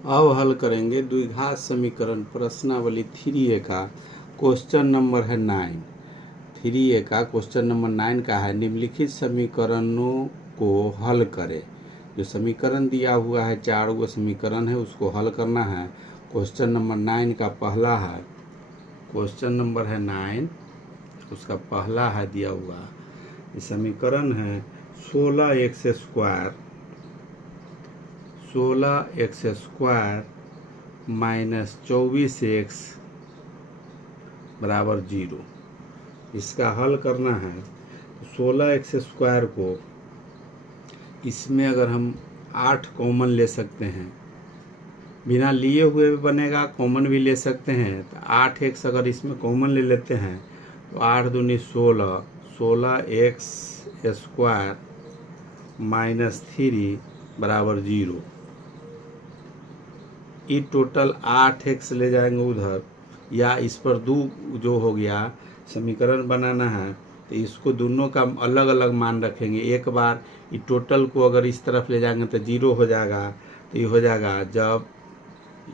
अब हल करेंगे द्विघात समीकरण प्रश्नावली 3A का क्वेश्चन नंबर है 9। 3A का क्वेश्चन नंबर 9 का है, निम्नलिखित समीकरणों को हल करें। जो समीकरण दिया हुआ है 4 गो समीकरण है, उसको हल करना है। क्वेश्चन नंबर 9 का पहला है, क्वेश्चन नंबर है 9, उसका पहला है दिया हुआ ये समीकरण है 16x² माइनस 24x बराबर 0। इसका हल करना है। 16x² को इसमें अगर हम 8 कॉमन ले सकते हैं, बिना लिए हुए भी बनेगा, कॉमन भी ले सकते हैं। तो 8x अगर इसमें कॉमन ले लेते हैं तो 8 दूनी 16, 16x² माइनस 3 बराबर 0। ये टोटल 8x ले जाएंगे उधर, या इस पर दो जो हो गया समीकरण बनाना है तो इसको दोनों का अलग अलग मान रखेंगे। एक बार ये टोटल को अगर इस तरफ ले जाएंगे तो 0 हो जाएगा। तो ये हो जाएगा, जब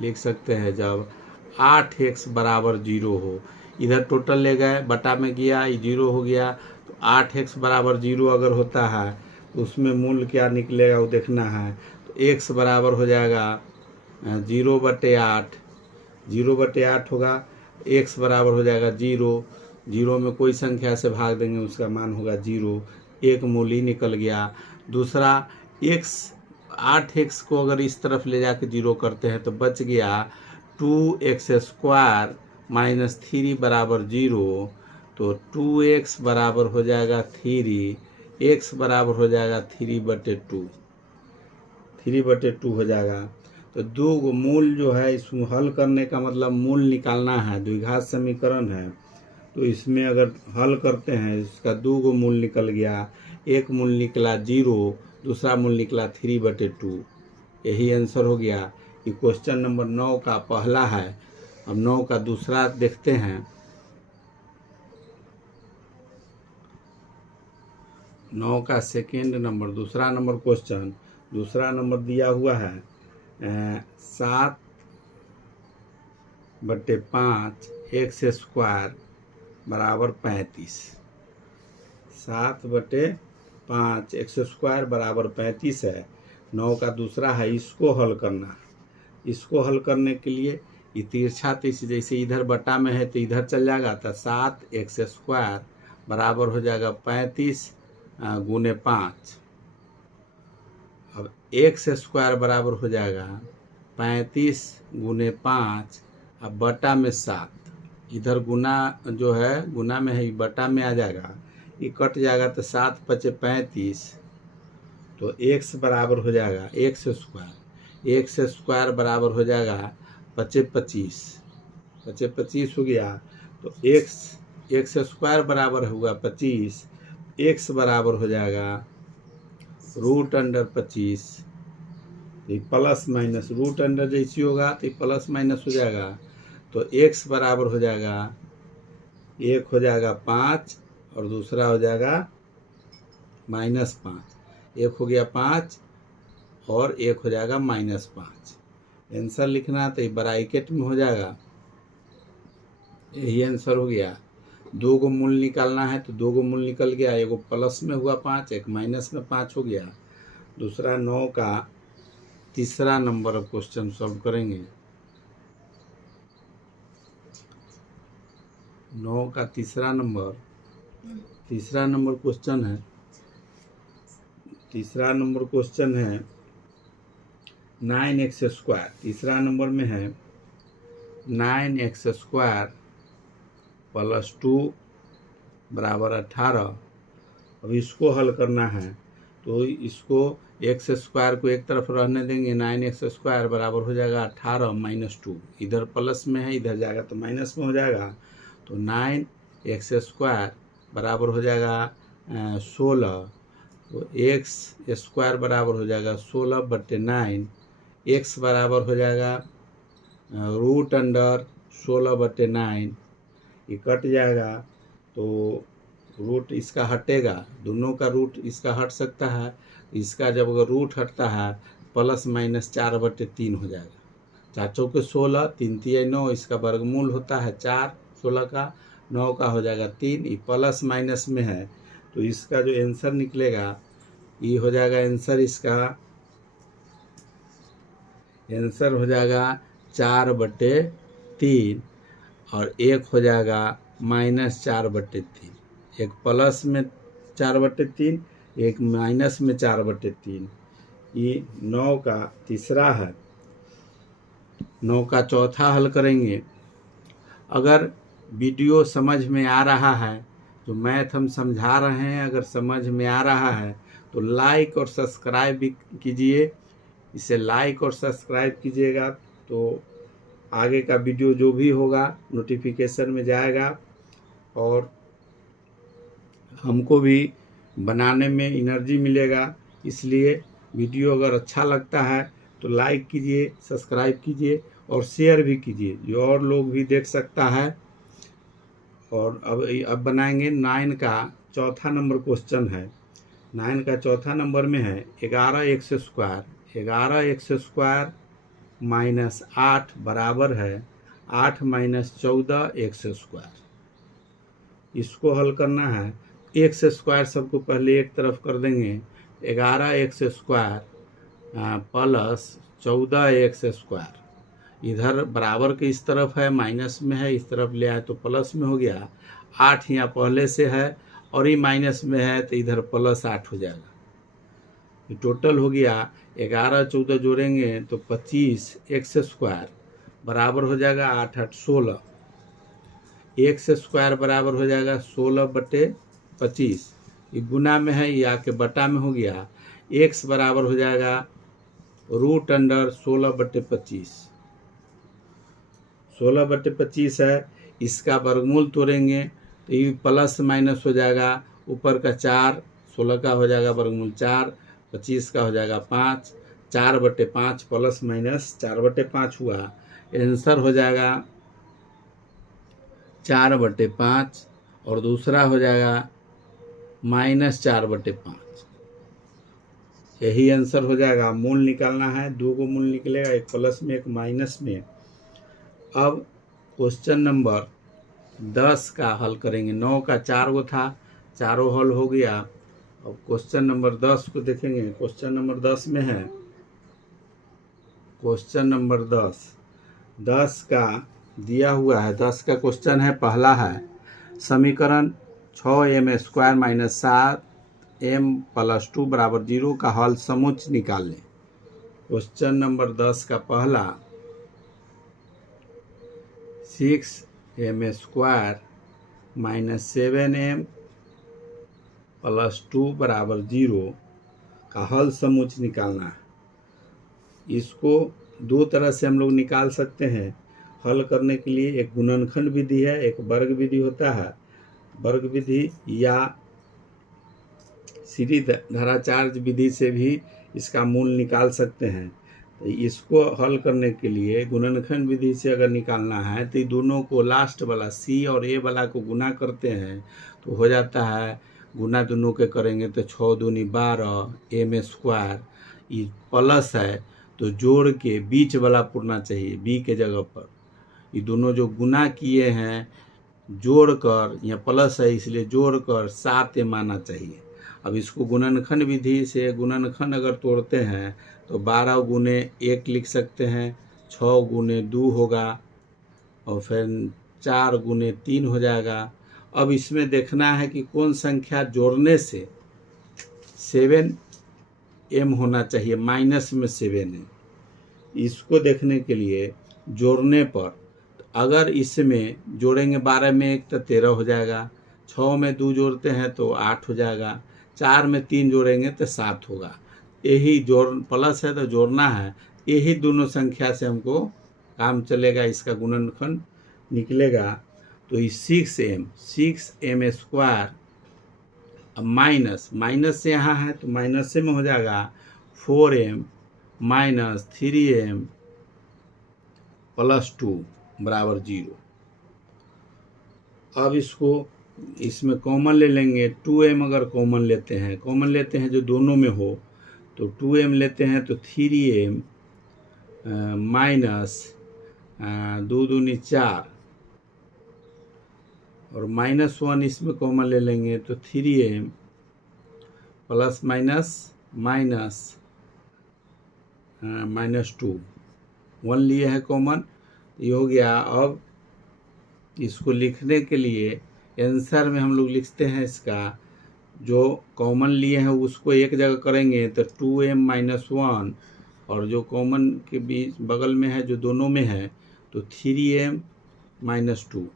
लिख सकते हैं जब 8x बराबर 0 हो, इधर टोटल ले गए बटा में गया, ये 0 हो गया। तो 8x बराबर 0 अगर होता है तो उसमें मूल क्या निकलेगा वो देखना है। तो x बराबर हो जाएगा 0/8, 0/8 होगा। x बराबर हो जाएगा 0, 0 में कोई संख्या से भाग देंगे उसका मान होगा 0, एक मूल ही निकल गया। दूसरा x 8x को अगर इस तरफ ले जाके 0 करते हैं तो बच गया 2x² माइनस 3 बराबर 0। तो 2x बराबर हो जाएगा 3, x बराबर हो जाएगा 3/2, 3/2 हो जाएगा। तो दो मूल जो है इसको हल करने का मतलब मूल निकालना है। द्विघात समीकरण है तो इसमें अगर हल करते हैं इसका 2 मूल निकल गया। एक मूल निकला 0, दूसरा मूल निकला 3/2। यही आंसर हो गया। कि क्वेश्चन नंबर 9 का पहला है। अब 9 का दूसरा देखते हैं। 9 का सेकेंड नंबर दूसरा नंबर क्वेश्चन, दूसरा नंबर दिया हुआ है 7/5 x² बराबर 35। 7/5 x² बराबर 35 है। 9 का दूसरा है, इसको हल करना है। इसको हल करने के लिए ये तिरछा जैसे इधर बटा में है तो इधर चल जाएगा। तो 7x² बराबर हो जाएगा 35 गुने 5। अब x² बराबर हो जाएगा 35 गुने 5 अब बटा में 7। इधर गुना जो है गुना में है, बटा में आ जाएगा, ये कट जाएगा। तो 7×5 = 35। तो x बराबर हो जाएगा x² बराबर हो जाएगा 25, 25 हो गया। तो x² बराबर हुआ 25, x बराबर हो जाएगा √25। प्लस माइनस रूट अंडर जैसी होगा तो प्लस माइनस हो जाएगा। तो x बराबर हो जाएगा, एक हो जाएगा 5 और दूसरा हो जाएगा -5। एक हो गया 5 और एक हो जाएगा -5। आंसर लिखना तो ब्रैकेट में हो जाएगा। यही आंसर हो गया। 2 मूल निकालना है तो 2 मूल निकल गया। एगो प्लस में हुआ 5, एक माइनस में 5 हो गया। दूसरा 9 का तीसरा नंबर क्वेश्चन सॉल्व करेंगे। 9 का तीसरा नंबर क्वेश्चन है। तीसरा नंबर क्वेश्चन है 9x²। तीसरा नंबर में है 9x² + 2 बराबर 18। अब इसको हल करना है तो इसको x² को एक तरफ रहने देंगे। 9x² बराबर हो जाएगा 18 - 2। इधर प्लस में है, इधर जाएगा तो माइनस में हो जाएगा। तो 9x² बराबर हो जाएगा 16। तो x² बराबर हो जाएगा 16/9। x बराबर हो जाएगा √16/9। ये कट जाएगा तो रूट इसका हटेगा, दोनों का रूट इसका हट सकता है। इसका जब अगर रूट हटता है +- 4/3 हो जाएगा। 4 चौके 16, 3 तिया 9, इसका वर्गमूल होता है 4, 16 का, 9 का हो जाएगा 3, ये प्लस माइनस में है तो इसका जो आंसर निकलेगा ये हो जाएगा आंसर, इसका आंसर हो जाएगा 4/3 और एक हो जाएगा -4/3। एक प्लस में 4/3, एक माइनस में 4/3। ये 9 का तीसरा है। 9 का चौथा हल करेंगे। अगर वीडियो समझ में आ रहा है, जो मैथ हम समझा रहे हैं अगर समझ में आ रहा है तो लाइक और सब्सक्राइब भी कीजिए। इसे लाइक और सब्सक्राइब कीजिएगा तो आगे का वीडियो जो भी होगा नोटिफिकेशन में जाएगा और हमको भी बनाने में एनर्जी मिलेगा। इसलिए वीडियो अगर अच्छा लगता है तो लाइक कीजिए, सब्सक्राइब कीजिए और शेयर भी कीजिए, जो और लोग भी देख सकता है। और अब बनाएंगे 9 का चौथा नंबर क्वेश्चन है। 9 का चौथा नंबर में है 11x square. 11x square minus 8 बराबर है 8 माइनस 14x स्क्वायर। इसको हल करना है। एक्स स्क्वायर सबको पहले एक तरफ कर देंगे। 11x square plus 14x square, इधर बराबर के इस तरफ है, माइनस में है, इस तरफ ले आए तो प्लस में हो गया। 8 यहाँ पहले से है और ये माइनस में है तो इधर +8 हो जाएगा। ये टोटल हो गया 11 14 जोड़ेंगे तो 25x स्क्वायर बराबर हो जाएगा 8 8 16। x स्क्वायर बराबर हो जाएगा 16/25। ये गुना में है, ये आके बटा में हो गया। x बराबर हो जाएगा √16/25। 16/25 है, इसका वर्गमूल तोड़ेंगे तो ये प्लस माइनस हो जाएगा। ऊपर का 4, 16 का हो जाएगा वर्गमूल 4, 25 का हो जाएगा 5, 4/5 प्लस माइनस 4/5 हुआ। आंसर हो जाएगा 4/5 और दूसरा हो जाएगा -4/5। यही आंसर हो जाएगा। मूल निकालना है, 2 को मूल निकलेगा, एक प्लस में एक माइनस में। अब क्वेश्चन नंबर 10 का हल करेंगे। 9 का 4 गो था, चारों हल हो गया। अब क्वेश्चन नंबर 10 को देखेंगे। क्वेश्चन नंबर 10 में है, क्वेश्चन नंबर 10 का दिया हुआ है। 10 का क्वेश्चन है, पहला है समीकरण 6m स्क्वायर माइनस 7m + 2 बराबर 0 का हल समुच्चय निकाल लें। क्वेश्चन नंबर 10 का पहला 6m स्क्वायर माइनस 7m + 2 बराबर 0 का हल समुच्चय निकालना है। इसको दो तरह से हम लोग निकाल सकते हैं। हल करने के लिए एक गुणनखंड विधि है, एक वर्ग विधि होता है। वर्ग विधि या सीधी धाराचार्य विधि से भी इसका मूल निकाल सकते हैं। तो इसको हल करने के लिए गुणनखंड विधि से अगर निकालना है तो दोनों को लास्ट वाला सी और ए वाला को गुना करते हैं तो हो जाता है। गुना दोनों के करेंगे तो 6 दूनी 12 m स्क्वायर। ये प्लस है तो जोड़ के बीच वाला पुरना चाहिए बी के जगह पर। ये दोनों जो गुना किए हैं जोड़कर, यहाँ प्लस है इसलिए जोड़कर 7m आना चाहिए। अब इसको गुणनखंड विधि से गुणनखंड अगर तोड़ते हैं तो 12 गुने 1 लिख सकते हैं, 6 गुने 2 होगा और फिर 4 गुने 3 हो जाएगा। अब इसमें देखना है कि कौन संख्या जोड़ने से 7m होना चाहिए, माइनस में 7 है। इसको देखने के लिए जोड़ने पर अगर इसमें जोड़ेंगे 12 में 1 तो 13 हो जाएगा, 6 में 2 जोड़ते हैं तो 8 हो जाएगा, 4 में 3 जोड़ेंगे तो 7 होगा। यही जोड़ प्लस है तो जोड़ना है। यही दोनों संख्या से हमको काम चलेगा, इसका गुणनखंड निकलेगा। तो ये 6m स्क्वायर, अब माइनस से यहाँ है तो माइनस से में हो जाएगा 4m माइनस 3m + 2 बराबर 0। अब इसको इसमें कॉमन ले लेंगे। 2m अगर कॉमन लेते हैं जो दोनों में हो तो 2m लेते हैं तो 3m माइनस 2 दूनी 4 और -1 इसमें कॉमन ले लेंगे तो 3m प्लस माइनस माइनस -2 1 लिए है कॉमन, ये हो गया। अब इसको लिखने के लिए आंसर में हम लोग लिखते हैं, इसका जो कॉमन लिए हैं उसको एक जगह करेंगे तो 2m - 1 और जो कॉमन के बीच बगल में है जो दोनों में है तो 3m - 2।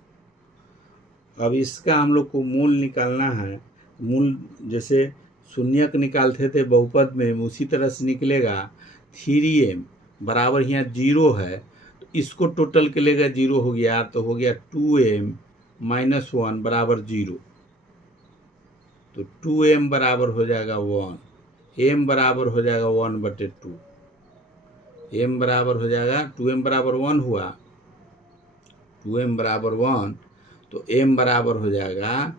अब इसका हम लोग को मूल निकालना है। मूल जैसे शून्यक निकालते थे बहुपद में, उसी तरह से निकलेगा। 3m बराबर यहाँ 0 है तो इसको टोटल के लेगा 0 हो गया तो हो गया 2m - 1 बराबर 0। तो 2m बराबर हो जाएगा 1, m बराबर हो जाएगा 1/2, m बराबर हो जाएगा 2m बराबर 1 हुआ, 2m बराबर 1 तो m बराबर हो जाएगा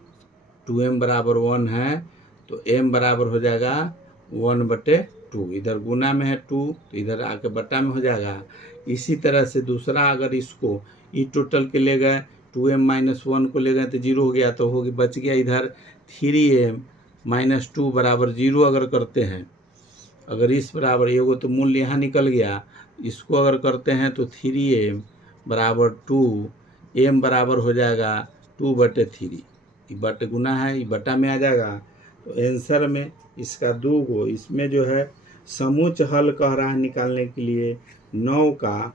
2m बराबर 1 है तो m बराबर हो जाएगा 1/2। इधर गुना में है 2 तो इधर आके बटा में हो जाएगा। इसी तरह से दूसरा अगर इसको ई टोटल के ले गए 2m - 1 को ले गए तो 0 हो गया, तो होगी बच गया इधर 3m - 2 बराबर 0 अगर करते हैं। अगर इस बराबर ये तो मूल्य यहाँ निकल गया, इसको अगर करते हैं तो 3m बराबर 2, m बराबर हो जाएगा 2/3। ये बट गुना है, ये बटा में आ जाएगा। तो आंसर में इसका 2 गो, इसमें जो है समूच हल कह रहा है निकालने के लिए 9 का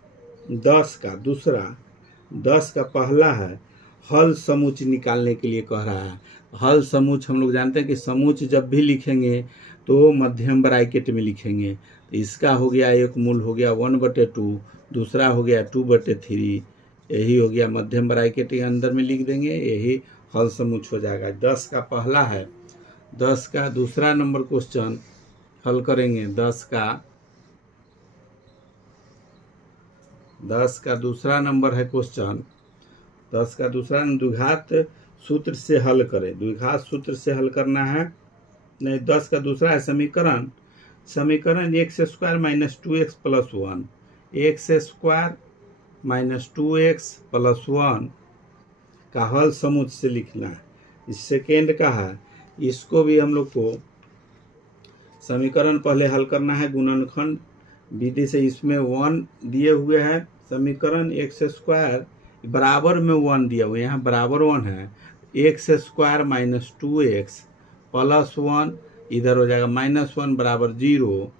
10 का दूसरा, 10 का पहला है हल समूच निकालने के लिए कह रहा है। हल समूच हम लोग जानते हैं कि समूच जब भी लिखेंगे तो मध्यम ब्रैकेट में लिखेंगे। तो इसका हो गया एक मूल हो गया 1/2, दूसरा हो गया 2/3, यही हो गया मध्यम ब्रैकेट के अंदर में लिख देंगे, यही हल समूच हो जाएगा। 10 का पहला है, 10 का दूसरा नंबर क्वेश्चन हल करेंगे। 10 का दूसरा नंबर है क्वेश्चन, 10 का दूसरा द्विघात सूत्र से हल करें। द्विघात सूत्र से हल करना है, नहीं 10 का दूसरा है समीकरण x² - 2x + 1, x² - 2x + 1 का हल समूच से लिखना है। इस सेकेंड का है, इसको भी हम लोग को समीकरण पहले हल करना है गुणनखंड विधि से। इसमें 1 दिए हुए हैं समीकरण, x² बराबर में 1 दिया हुआ, यहाँ बराबर 1 है, x² - 2x + 1 इधर हो जाएगा -1 बराबर 0।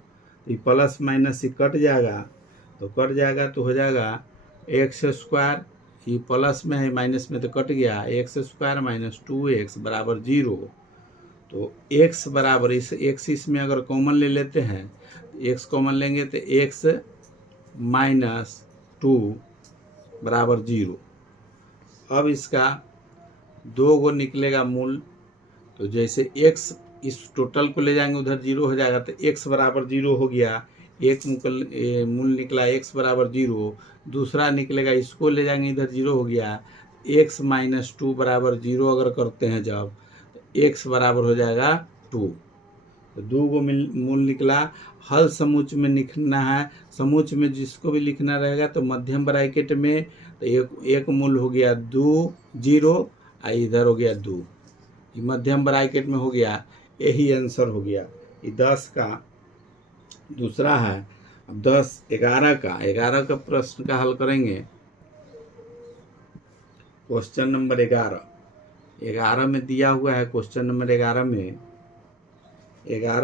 ये प्लस माइनस से कट जाएगा, तो कट जाएगा तो हो जाएगा x², ये प्लस में है माइनस में तो कट गया, x² - 2x बराबर 0। तो x बराबर इस x इसमें अगर कॉमन ले लेते हैं, x कॉमन लेंगे तो x - 2 बराबर 0। अब इसका 2 गो निकलेगा मूल, तो जैसे x इस टोटल को ले जाएंगे उधर 0 हो जाएगा, तो x बराबर 0 हो गया। एक मूल निकला x बराबर 0, दूसरा निकलेगा इसको ले जाएंगे इधर 0 हो गया, x - 2 बराबर 0 अगर करते हैं जब, तो x बराबर हो जाएगा 2। तो 2 गो मूल निकला। हल समूच में लिखना है, समूच में जिसको भी लिखना रहेगा तो मध्यम ब्रैकेट में, तो एक मूल हो गया 2 0 इधर हो गया 2, ये मध्यम ब्रैकेट में हो गया, यही आंसर हो गया। ये 10 का दूसरा है। अब 11 का प्रश्न का हल करेंगे। क्वेश्चन नंबर 11 में दिया हुआ है, क्वेश्चन नंबर 11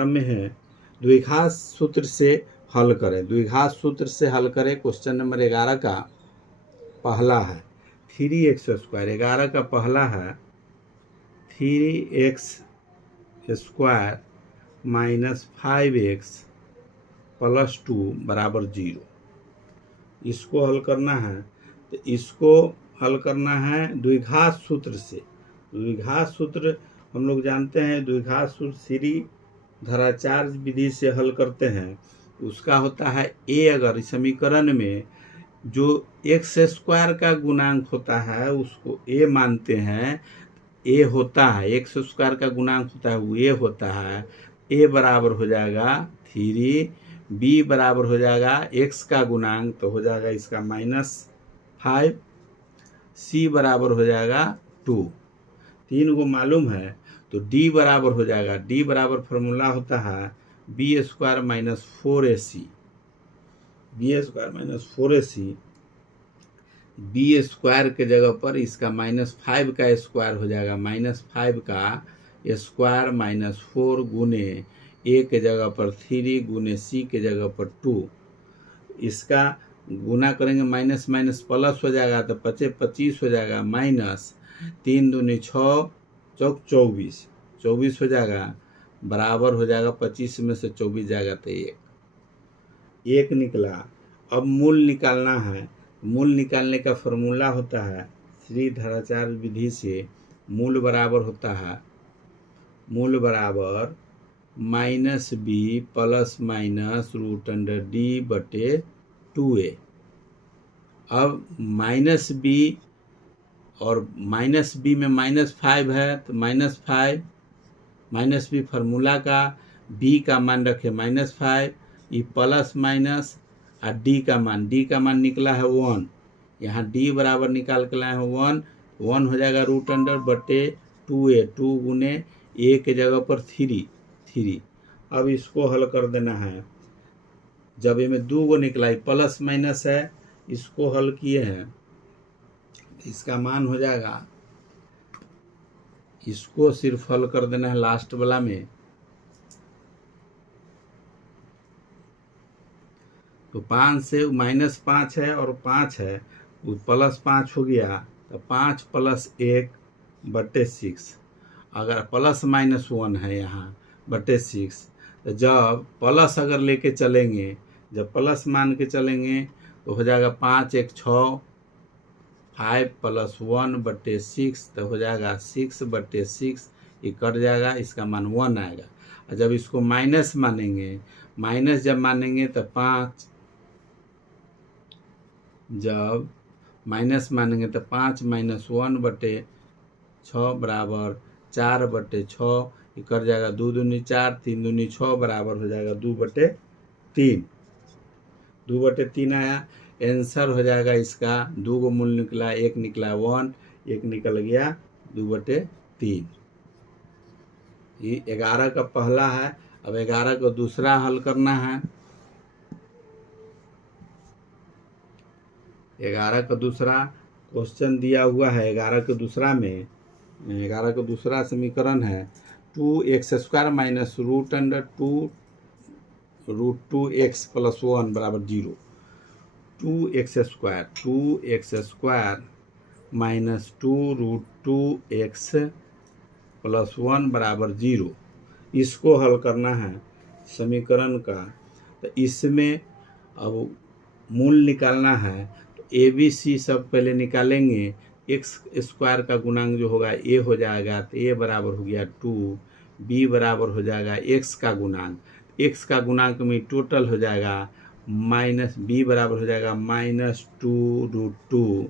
में है द्विघात सूत्र से हल करें। द्विघात सूत्र से हल करें। क्वेश्चन नंबर 11 का पहला है 3x², 11 का पहला है 3x² - 5x + 2 बराबर 0। इसको हल करना है, तो इसको हल करना है द्विघात सूत्र से। द्विघात सूत्र हम लोग जानते हैं, द्विघात सूत्र श्रीधराचार्य विधि से हल करते हैं। उसका होता है a, अगर इस समीकरण में जो x² का गुणांक होता है उसको a मानते हैं, a होता है, x² का गुणांक होता है वो a होता है, a बराबर हो जाएगा 3 बी बराबर हो जाएगा x का गुणांक, तो हो जाएगा इसका -5, सी बराबर हो जाएगा 2, तीन को मालूम है तो d बराबर हो जाएगा, d बराबर फॉर्मूला होता है b² - 4ac, b² - 4ac, B square के जगह पर इसका -5 का स्क्वायर हो जाएगा, -5 का स्क्वायर -4 गुने ए के जगह पर 3 गुने सी के जगह पर 2, इसका गुना करेंगे माइनस माइनस प्लस हो जाएगा तो 25 हो जाएगा, माइनस 3 दूनी 6 चौक 24 हो जाएगा, बराबर हो जाएगा 25 में से 24 जाएगा तो 1 निकला। अब मूल निकालना है, मूल निकालने का फॉर्मूला होता है श्रीधराचार्य विधि से, मूल बराबर होता है, मूल बराबर -b प्लस माइनस √d/2a। अब -b और -b में -5 है तो -b फार्मूला का, b का मान रखे -5, ये प्लस माइनस और d का मान निकला है 1, यहाँ d बराबर निकाल के लाए हैं 1 हो जाएगा √2a, 2 गुने a के जगह पर 3। अब इसको हल कर देना है, जब ये में 2 को निकला प्लस माइनस है, इसको हल किए हैं, इसका मान हो जाएगा, इसको सिर्फ हल कर देना है लास्ट वाला में, तो 5 से -5 है और 5 है, +5 हो गया तो 5 + 1/6, अगर प्लस -1 है यहाँ /6, तो जब प्लस अगर लेके चलेंगे, जब प्लस मान के चलेंगे तो हो जाएगा 5 × 1 = 6, 5 + 1/6 तो हो जाएगा 6/6, ये कट जाएगा, इसका मान 1 आएगा। और जब इसको माइनस मानेंगे, माइनस जब मानेंगे तो 5, जब माइनस मानेंगे तो 5 - 1/6 बराबर 4/6, ये कर जाएगा 2 दूनी 4, 3 दूनी 6 बराबर हो जाएगा 2/3, 2/3 आया। आंसर हो जाएगा इसका, 2 को मूल निकला, 1 निकला 1, 1 निकल गया 2/3। ये 11 का पहला है। अब 11 को दूसरा हल करना है। 11 का दूसरा क्वेश्चन दिया हुआ है। 11 के दूसरा में, 11 का दूसरा समीकरण है 2x² - √2x + 1 = 0। 2x² - 2√2x + 1 = 0। इसको हल करना है समीकरण का। तो इसमें अब मूल निकालना है, तो ABC सब पहले निकालेंगे। x² का गुणांक जो होगा a हो जाएगा, तो a बराबर हो गया 2, b बराबर हो जाएगा x का गुणांक, x का गुणांक में टोटल हो जाएगा b बराबर हो जाएगा -2√2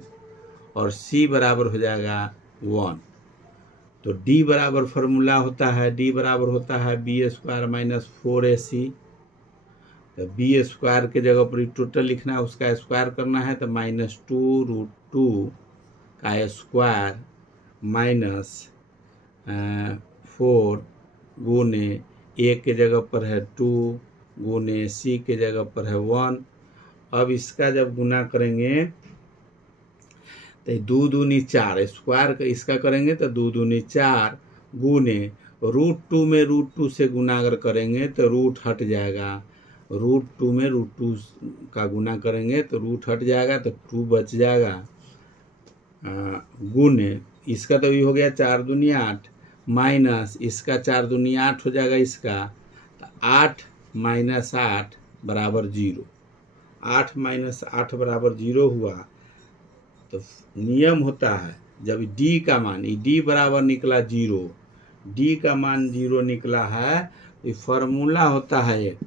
और c बराबर हो जाएगा 1। तो d बराबर फार्मूला होता है, d बराबर होता है b² - 4ac। तो b² के जगह पर टोटल लिखना है, उसका स्क्वायर करना है, तो -2√2 का स्क्वायर -4 गुने a के जगह पर है 2 गुने c के जगह पर है 1। अब इसका जब गुना करेंगे तो 2 दूनी 4, स्क्वायर का इसका करेंगे तो 2 दूनी 4 गुने √2 में √2 से गुना अगर करेंगे तो रूट हट जाएगा। √2 में √2 का गुना करेंगे तो रूट हट जाएगा, तो 2 बच जाएगा, गुने इसका तो ये हो गया 4 दूनी 8, माइनस इसका 4 दूनी 8 हो जाएगा इसका, तो 8 - 8 बराबर 0। 8 - 8 बराबर 0 हुआ। तो नियम होता है, जब d का मान, d बराबर निकला 0, d का मान 0 निकला है, तो फार्मूला होता है एक,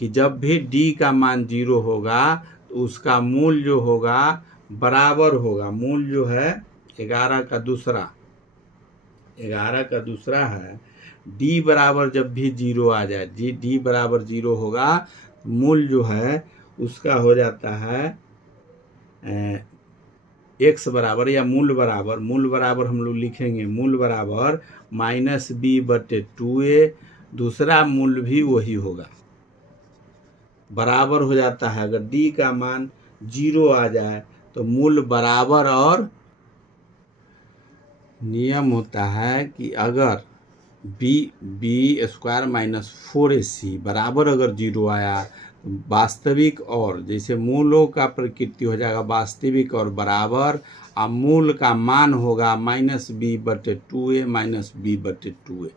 कि जब भी d का मान 0 होगा तो उसका मूल जो होगा बराबर होगा, मूल जो है 11 का दूसरा, 11 का दूसरा है, d बराबर जब भी 0 आ जाए, d बराबर 0 होगा मूल जो है उसका हो जाता है x बराबर या मूल बराबर हम लोग लिखेंगे मूल बराबर -b/2a, दूसरा मूल भी वही होगा, बराबर हो जाता है। अगर d का मान 0 आ जाए तो मूल बराबर, और नियम होता है कि अगर b² - 4ac बराबर अगर 0 आया तो वास्तविक, और जैसे मूलों का प्रकृति हो जाएगा वास्तविक और बराबर, और मूल का मान होगा -b/2a -b/2a,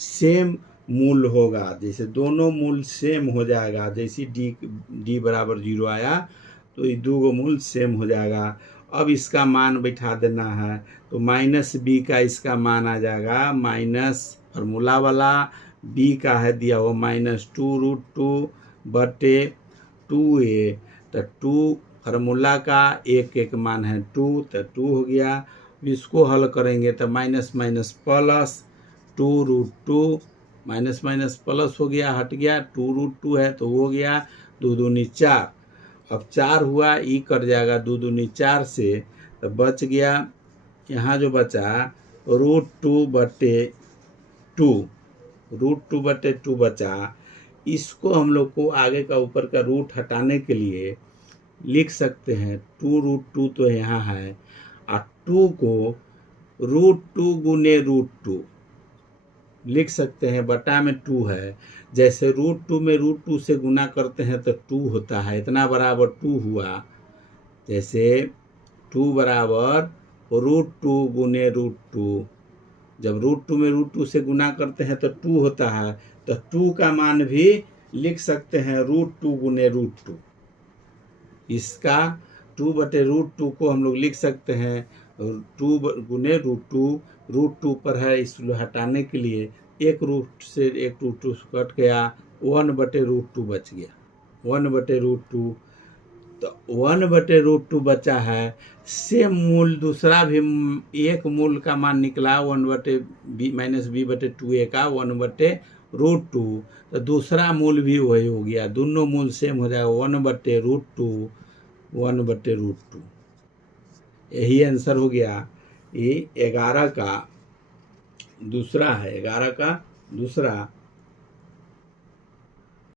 सेम मूल होगा। जैसे दोनों मूल सेम हो जाएगा, जैसे d बराबर 0 आया तो ये दो मूल सेम हो जाएगा। अब इसका मान बैठा देना है तो -b का इसका मान आ जाएगा माइनस फार्मूला वाला, b का है दिया हो -2√2/2a, तो 2 फार्मूला का एक मान है 2, तो 2 हो गया। इसको हल करेंगे तो minus minus plus 2√2, minus minus plus हो गया, हट गया, 2√2 है तो हो गया 2 दूनी 4, अब 4 हुआ, ई कट जाएगा 2 दूनी 4 से, तो बच गया यहाँ जो बचा √2/2 बचा। इसको हम लोग को आगे का ऊपर का रूट हटाने के लिए लिख सकते हैं 2√2 तो यहाँ है, और 2 को √2 गुने √2 लिख सकते हैं, बटा में 2 है। जैसे √2 में √2 से गुना करते हैं तो 2 होता है, इतना बराबर 2 हुआ। जैसे 2 बराबर √2 गुने √2, जब √2 में √2 से गुना करते हैं तो 2 होता है, तो 2 का मान भी लिख सकते हैं √2 गुने √2। इसका 2/√2 को हम लोग लिख सकते हैं 2 गुने √2 पर है, इसको हटाने के लिए एक रूट से एक √2 कट गया, 1/√2 बच गया, 1/√2, तो 1/√2 बचा है। सेम मूल दूसरा भी एक मूल का मान निकला 1/b-b/2a का 1/√2, तो दूसरा मूल भी वही हो गया, दोनों मूल सेम हो जाएगा 1/√2 1/√2। यही आंसर हो गया। ये 11 का दूसरा है, 11 का दूसरा।